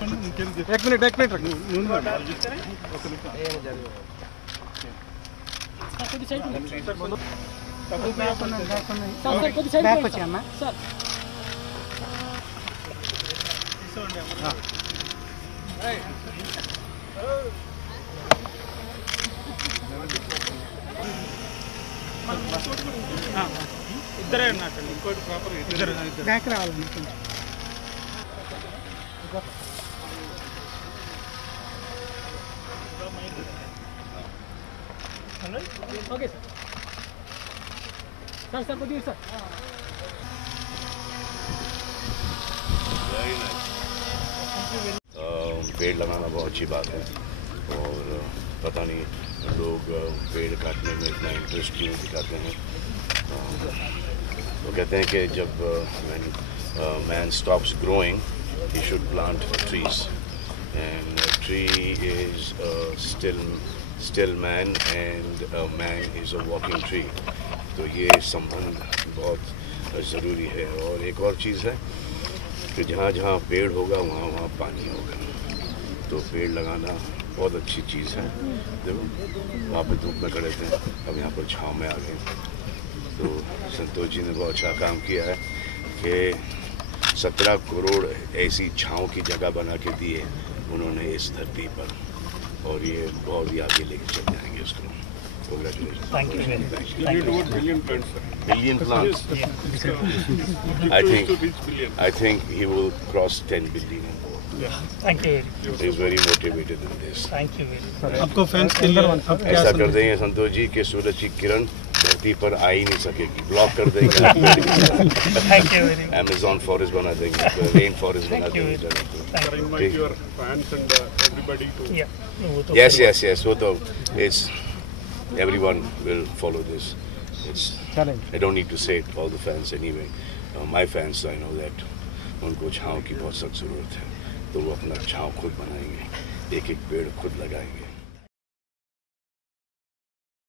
एक मिनट ఇద్దరే ఉన్నట్టు ఇంకోటి ప్రాపర్ ఇద్దరు బ్యాక్ రావాలండి కొంచెం ఓకే సార్ సార్ కొద్దిగా సార్ पेड़ लगाना बहुत अच्छी बात है और पता नहीं लोग पेड़ काटने में इतना इंटरेस्ट क्यों दिखाते हैं। वो कहते हैं कि जब man stops growing he should plant trees and a tree is still man and a man is a walking tree। तो ये संबंध बहुत ज़रूरी है। और एक और चीज़ है कि जहाँ जहाँ पेड़ होगा वहाँ वहाँ पानी होगा। तो पेड़ लगाना बहुत अच्छी चीज़ है। देखो वहाँ पे धूप में खड़े थे, अब यहाँ पर छाँव में आ गए। तो संतोष जी ने बहुत अच्छा काम किया है कि 17 करोड़ ऐसी छाँव की जगह बना के दी है उन्होंने इस धरती पर, और ये बहुत ही आगे लेके चल जाएंगे उसको। Congratulations. Thank you. Billion plants. Billion plants. I think he will cross 10 billion. Yeah. Thank you. He is very motivated in this. Thank you very much. आपको फैंस के लिए ऐसा कर देंगे संतोष जी कि सूरज की किरण धरती पर आ ही नहीं सकेगी, ब्लॉक कर देंगे। Thank you very much. Amazon forest बना देंगे, रेन फॉरेस्ट बना देंगे। invite your fans and everybody to Yeah. Yes. वो तो it's everyone will follow this. It's I don't need to say it, all the fans anyway. My fans, I know that उनको छाँव की बहुत सख्त ज़रूरत है, तो वो अपना छाँव खुद बनाएंगे, एक एक पेड़ खुद लगाएंगे।